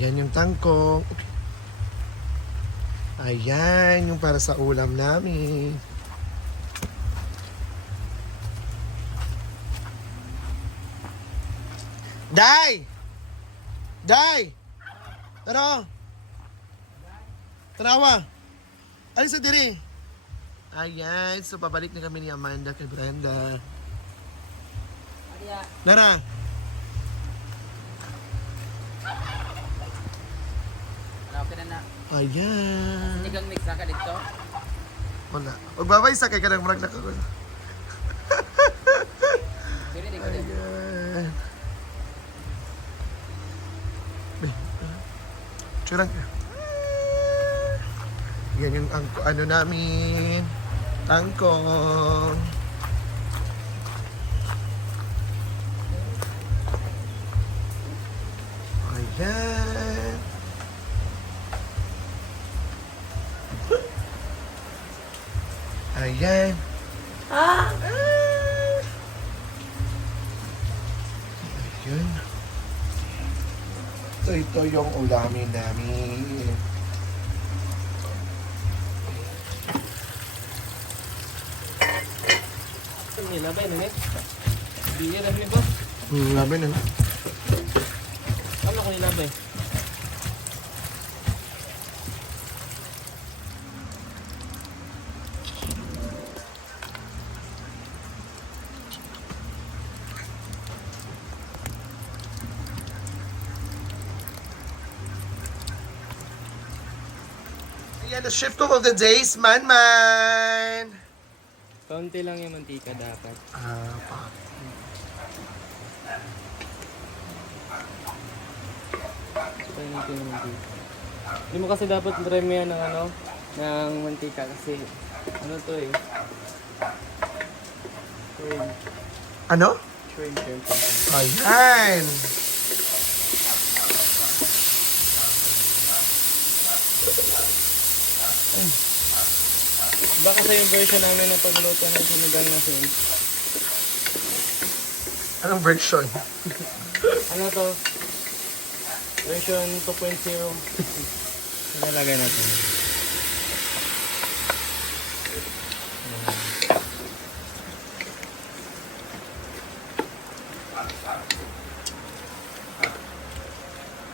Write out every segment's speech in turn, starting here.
Ayan yung tangkong. Ayan yung para sa ulam namin. Day! Day! Tara! Tarawa! Alis sa diri! Ayan, so pabalik na kami ni Amanda kay Brenda. Nara! Okay na na. Ayan! Sinigang mix na ka dito. Wala. Magbabay sa kay kanang marag na kagulo. Pwede din ko din. Ayan. Tsura ka. Yan yung ano namin. Tangkong. Ayan. Ayan. Ayan. So ito yung ulamin namin. Nilabay na net. Biya na ba? Lamin na. Ano ko nilabay? Ayan, the shift of the days, man. Kaunti lang yung mantika dapat. Kaya natin yung mantika. Hindi mo kasi dapat remy yan ng ano, ng mantika kasi ano to eh. Shrimp. Ano? Shrimp. Ayan. Iba kasi yung version namin na pagluto ng sinigang na shrimp. Anong version? Ano to? Version 2.0. Nalagay natin.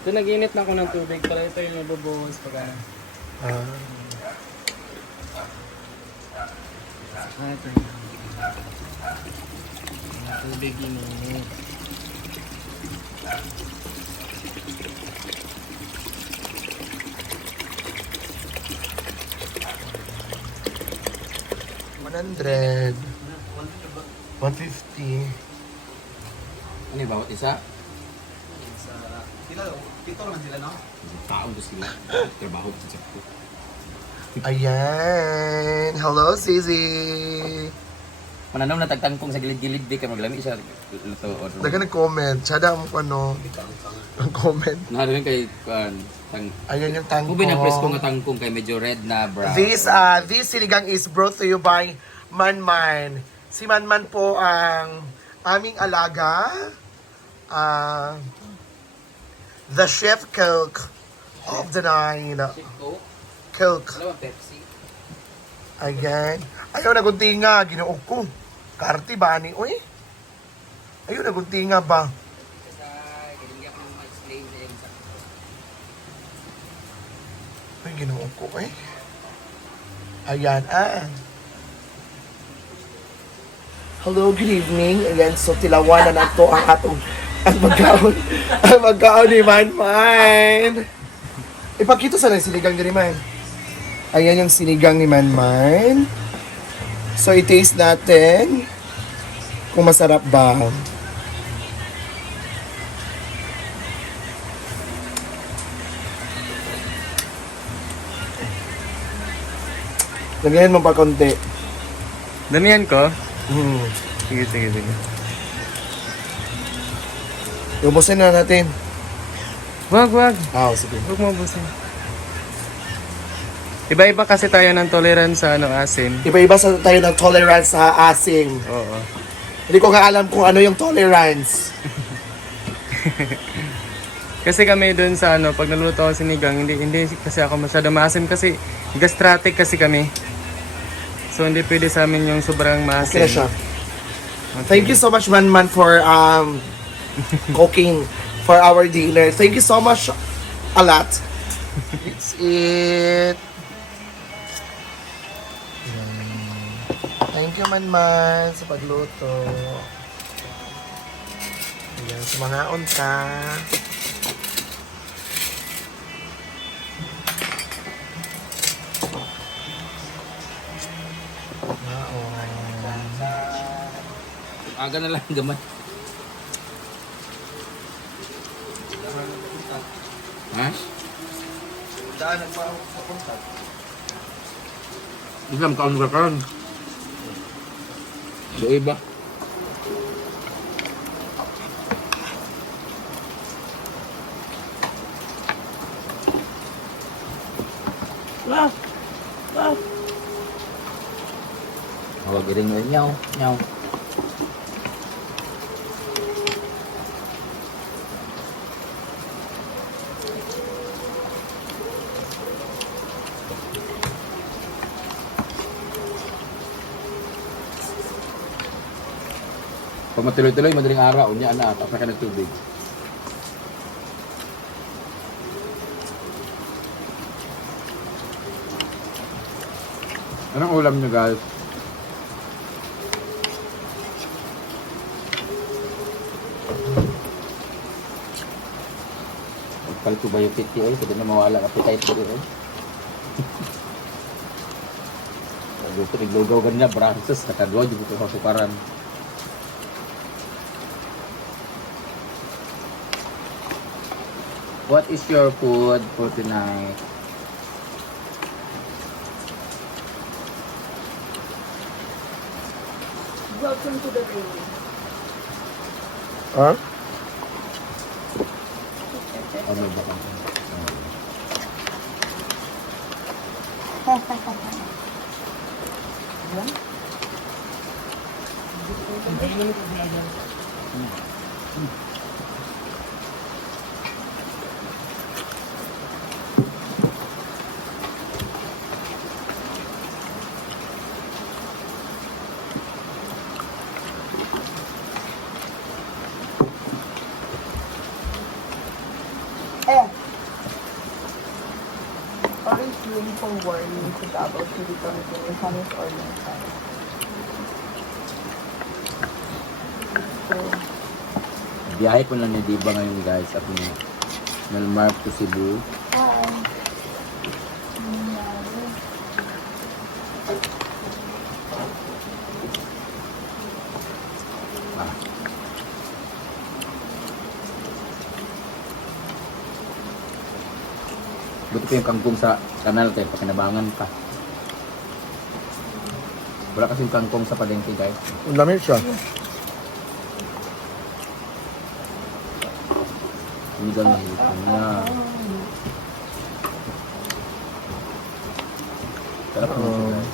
Ito nag-init na ako ng tubig para ito yung nabubuhos pag ano. Ito yung tubig init. $100. $150. Ano yung bawat isa? Dito naman sila, no? Tao ko sila. Trabaho ko sa sakto. Ayan. Hello, Zizi. Mananaw na tagtangkong sa gilid-gilid di ka maglami siya luto. Daga nag-comment. Sada mo ano. Ang comment. Naharin kay tang. Ayan yung tangkong. Kubi na presko nga tangkong kay medyo red na brown. This sinigang is brought to you by Manman. Si Manman po ang aming alaga. The chef cook of the night. Coke, Cook. dalawang Pepsi. Ayan. Ayaw na guntinga. Ginuog ko. Karte ba ni? Uy. Ayaw na guntinga ba? Kasi hindi ako ma-explain sa yung sakto. Ay, ginuog ko eh. Ayan, Hello, good evening. Ayan, so tilawan na nato ang atong ang magkaon ni Manman. Ipakita sa lang sinigang ni Man. Ayan yung sinigang ni Manman. So, i-taste natin kung masarap ba. Lagyan mo pa konti. Damihan ko? Sige. Sige. Ubusin na natin. Wag. Sige. Huwag mo ubusin. Iba-iba kasi tayo ng tolerance sa asim. Iba-iba sa tayo ng tolerance sa asim. Oo. Hindi ko nga alam kung ano yung tolerance. Kasi kami doon sa ano, pag naluluto ako sinigang, hindi kasi ako masyado maasim kasi gastritic kasi kami. So hindi pwede sa amin yung sobrang maasim. Okay na siya. Thank you so much, Man, for cooking for our dinner. Thank you so much a lot. It's it. Thank you, Man, sa pagluto. Ayan, sumangaon ka. Aga na lang gamay. Ha? Daan nagpaawak sa kontak. Isang kaon ka karon. So iba. Huwag iring mo nyaw, nyaw. Pag matuloy-tuloy, madaling araw, niya na, tapos ka ng tubig. Anong ulam niyo, guys? Palit ko ba yung 50 oil? Pwede na mawala ang appetite ko rin. Luto, naglugaw ganyan, branches, nakagawa, di ko sa sukaran. What is your food for tonight? Welcome to the rain. Huh? Oh, may bakang. Orange uniform warning sa Davao City Commission Informant Ordinance. So, Biyahe ko lang ni Diba ngayon, guys, at ni Melmar to Cebu. hi. Ah. Buti pa yung kangkong sa kanal tayo, pakinabangan pa. Wala kasing kangkong sa palengke, guys. Ang lamig siya. Hindi daw nahihitan na. Sarap naman siya, guys.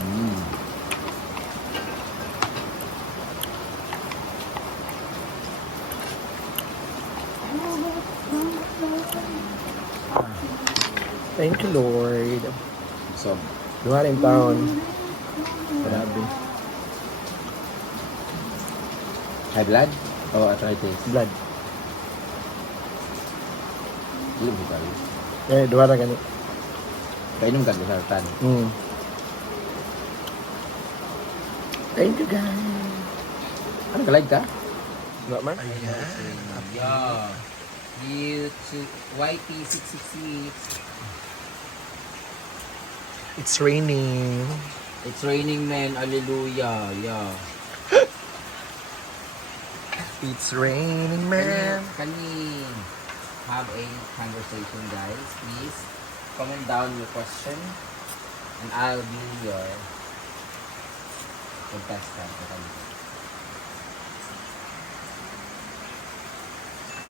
Mm. Thank you, Lord. So, Duha rin taon. grabe. High blood? O arthritis? Blood. Hindi mo tayo. Duha na gani. Kainom ka sa sartan. Thank you, guys. Ano ka live ka? Wala man? Yeah. YouTube YP666. It's raining. It's raining, man. Hallelujah. Yeah. It's raining, man. Can we have a conversation, guys? Please comment down your question, and I'll be your contestant.